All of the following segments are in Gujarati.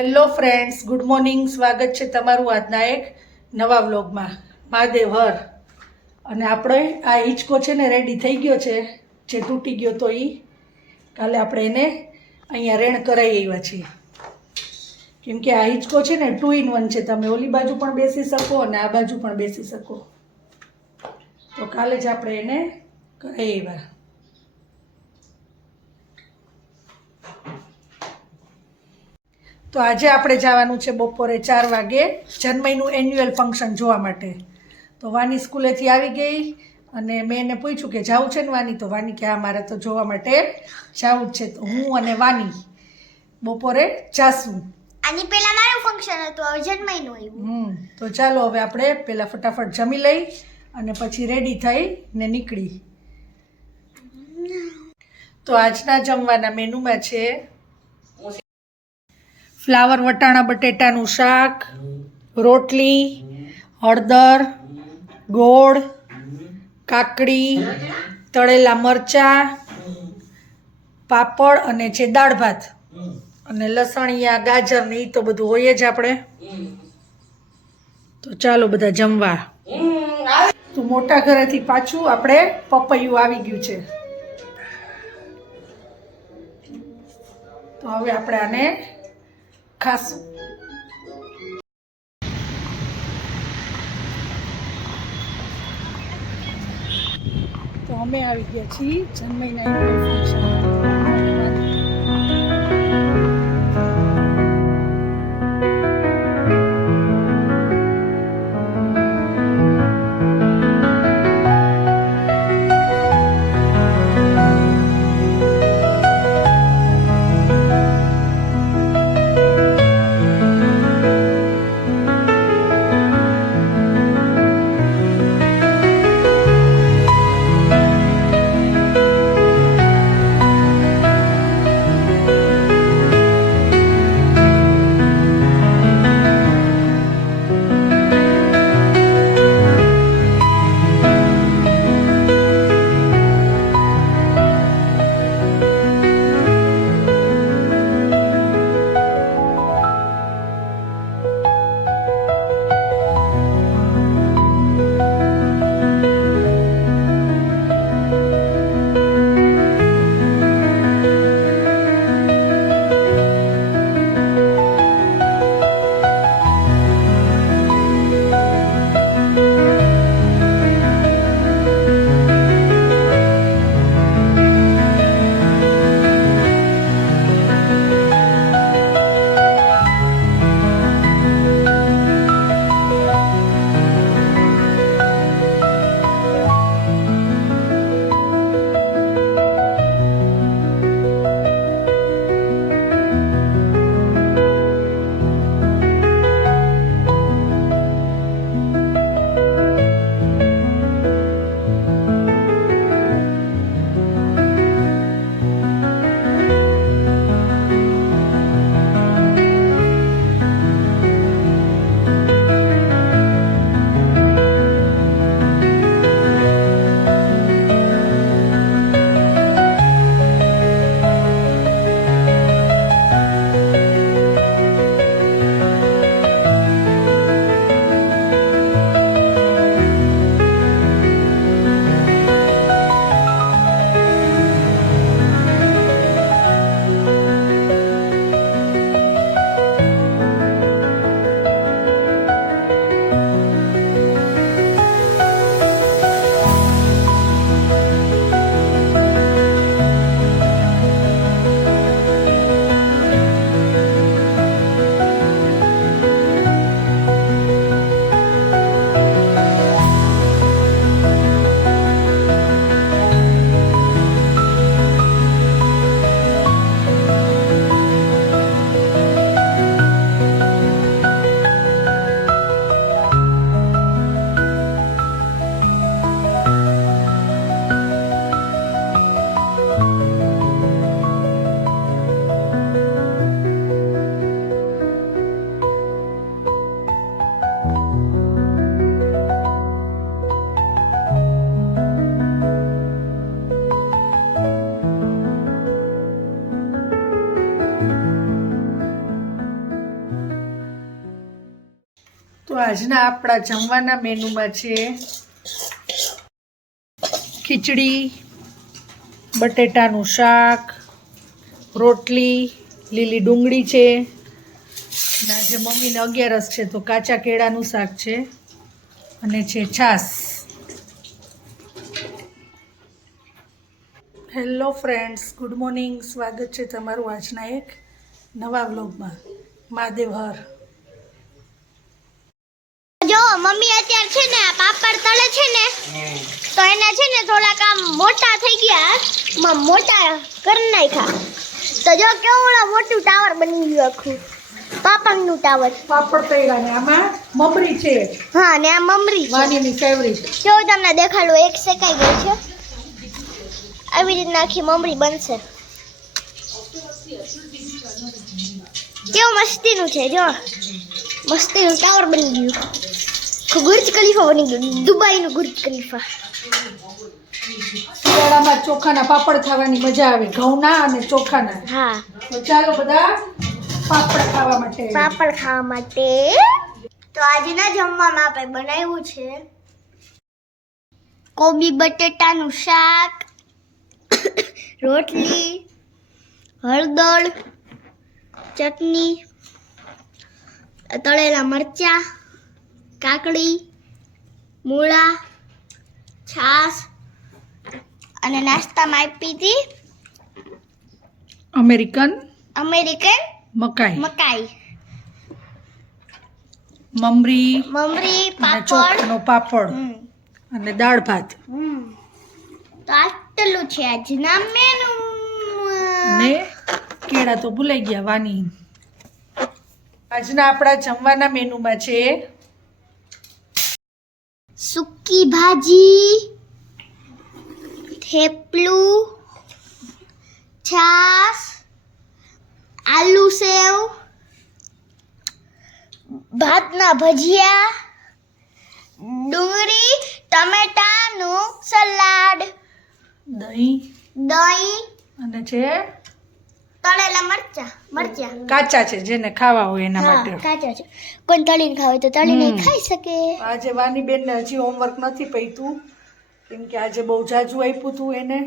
Hello friends, good morning. સ્વાગત છે તમારું આજના એક નવા વ્લોગમાં. મહાદેવ હર. અને આપણે આ હિંચકો છે ને રેડી થઈ ગયો છે, જે તૂટી ગયો તો એ કાલે આપણે એને અહીંયા રેણ કરાવી આવ્યા છીએ. કેમ કે આ હિંચકો છે ને 2 in 1 છે, તમે ઓલી બાજુ પણ બેસી શકો અને આ બાજુ પણ બેસી શકો. તો કાલે જ આપણે એને કરાવી આવ્યા. તો આજે આપણે જવાનું છે બપોરે 4 વાગે જન્મઈનું એન્યુઅલ ફંક્શન જોવા માટે. તો વાની સ્કૂલેથી આવી ગઈ અને મેં એને પૂછ્યું કે જવું છે ને વાની? તો વાની કે હા, મારે તો જોવા માટે જવું જ છે. તો હું અને વાની બપોરે જાશું. આની પહેલા મારું ફંક્શન હતું, હવે જન્મઈનું આવ્યું. તો ચાલો હવે આપણે પહેલાં ફટાફટ જમી લઈ અને પછી રેડી થઈ ને નીકળી. તો આજના જમવાના મેનુમાં છે ફ્લાવર વટાણા બટેટાનું શાક, રોટલી, હળદર, ગોળ, કાકડી, તળેલા મરચાં, પાપડ અને છે દાળ ભાત અને લસણિયા, ગાજર ને એ તો બધું હોય જ આપણે. તો ચાલો બધા જમવા. તો મોટા ઘરેથી પાછું આપણે પપૈયું આવી ગયું છે. તો હવે આપણે આને ખાશું. તો અમે આવી ગયા છીએ જન્મઈના ફંક્શન. તો આજના આપણા જમવાના મેનુમાં છે ખીચડી, બટેટાનું શાક, રોટલી, લીલી ડુંગળી છે, અને આજે મમ્મીને 11 છે તો કાચા કેળાનું શાક છે, અને છે છાશ. Hello friends, good morning. સ્વાગત છે તમારું આજના એક નવા વ્લોગમાં. મહાદેવ હર. જો મમ્મી અત્યારે છે ને આ પાપડ તળે છે ને તો એના છે ને થોડાક આમ મોટા થઈ ગયા, મોટા કરી નાખ્યા. તો જો કેવડું મોટું ટાવર બની ગયું આખું, પાપડનું ટાવર. પાપડ તળ્યા ને આમાં મમરી છે. હા, ને આ મમરી છે. વાનીની ફેવરિટ. જો તમને દેખાડું, એક શેકાઈ ગઈ છે. આવી રીતના આખી મમરી બનશે. કેવું મસ્તીનું છે, જો મસ્તીનું ટાવર બની ગયું. બુર્જ ખલીફા બની ગયું, દુબઈનું બુર્જ ખલીફા. શિયાળામાં ચોખાના પાપડ ખાવાની મજા આવે, ઘઉંના અને ચોખાના. હા, તો ચાલો બધા પાપડ ખાવા માટે. પાપડ ખાવા માટે. તો આજના જમવામાં આપણે બનાવ્યું છે કોબી બટેટાનું શાક, રોટલી, હળદર, ચટણી, તળેલા મરચા, કાકડી, મૂળા, છાશ, અને નાસ્તામાં આપી હતી અમેરિકન મકાઈ, મમરી મમરી, અને પાપડ. ચોખાનો પાપડ અને દાળ ભાત. તો આટલું છે આજના મેનુ. અને કેળા તો ભૂલાઈ ગયા વાની. આજના આપણા જમવાના મેનુમાં છે સૂકી ભાજી, થેપલું, છાશ, આલુ સેવ, ભાતના ભજીયા, ડુંગળી ટમેટાનું સલાડ, દહીં અને છે તળેલા મરચા. કાચા છે, જેને ખાવા હોય એના હા, માટે. કાચા છે. કોઈ તળીને ખાવે તો તળીને ખાઈ શકે. આજે વાની બેનને હજી હોમવર્ક નથી પૈતું, કેમ કે આજે બહુ જાજુ આપ્યું હતું એને.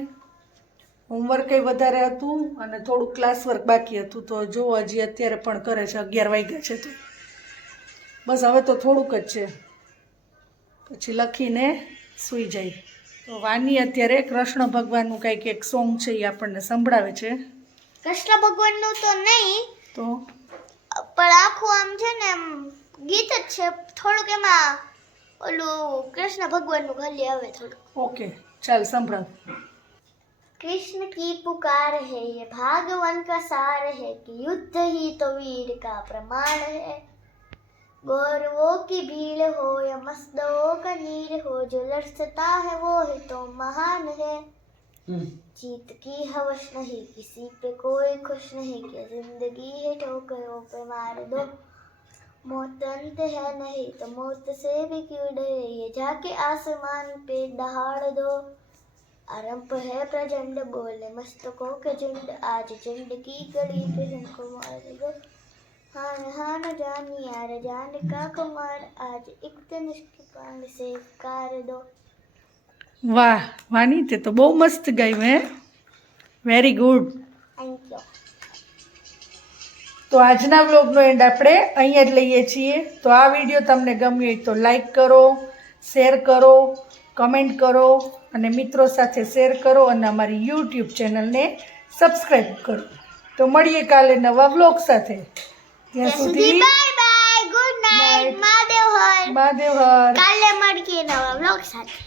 હોમવર્ક વધારે હતું અને થોડુંક ક્લાસ વર્ક બાકી હતું. તો જો હજી અત્યારે પણ કરે છે, 11 વાગ્યા છે તો બસ હવે તો થોડુંક જ છે, પછી લખીને સૂઈ જાય. તો વાની અત્યારે કૃષ્ણ ભગવાનનું કંઈક એક સોંગ છે એ આપણને સંભળાવે છે. કૃષ્ણ ભગવાનનું તો નહીં, તો પણ આખું આમ છે ને એમ ગીત જ છે. થોડુંક એમાં ઓલું કૃષ્ણ ભગવાનનું ખાલી આવે થોડું. ઓકે, ચાલ સંભળાવ. कृष्ण की पुकार है, ये भागवन का सार है कि युद्ध ही तो वीर का प्रमाण है. गौरवों की भीड़ हो या मस्तों का नीर हो, जो लड़ सकता है वो है तो महान है. जीत की हवस नहीं किसी पे कोई खुश नहीं, कि जिंदगी है ठोकरों पे मार दो. मौत अंत है नहीं तो मौत से भी क्यों डरे, ये जाके आसमान पे दहाड़ दो. आरंभ है प्रचंड बोले मस्तकों के झुंड, आज झुंड की गड़ी पे हमको मार दो. हाँ हाँ जानी यार जान का कुमार, आज एक दिन इसके प्राण से कार दो. વાહ વાની, તે તો બહુ મસ્ત ગાયું હે. Very good. Thank you. તો આજના વ્લોગનો એન્ડ આપણે અહીંયા જ લઈએ છીએ. તો આ વિડીયો તમને ગમ્યો હોય તો લાઈક કરો, શેર કરો, કમેન્ટ કરો અને મિત્રો સાથે શેર કરો, અને અમારી યુટ્યુબ ચેનલને સબસ્ક્રાઈબ કરો. તો મળીએ કાલે નવા વ્લોગ સાથે. ત્યાં સુધી bye bye, good night, Mahadev હર. મહાદેવ હર. કાલે મળીએ નવા વ્લોગ સાથે.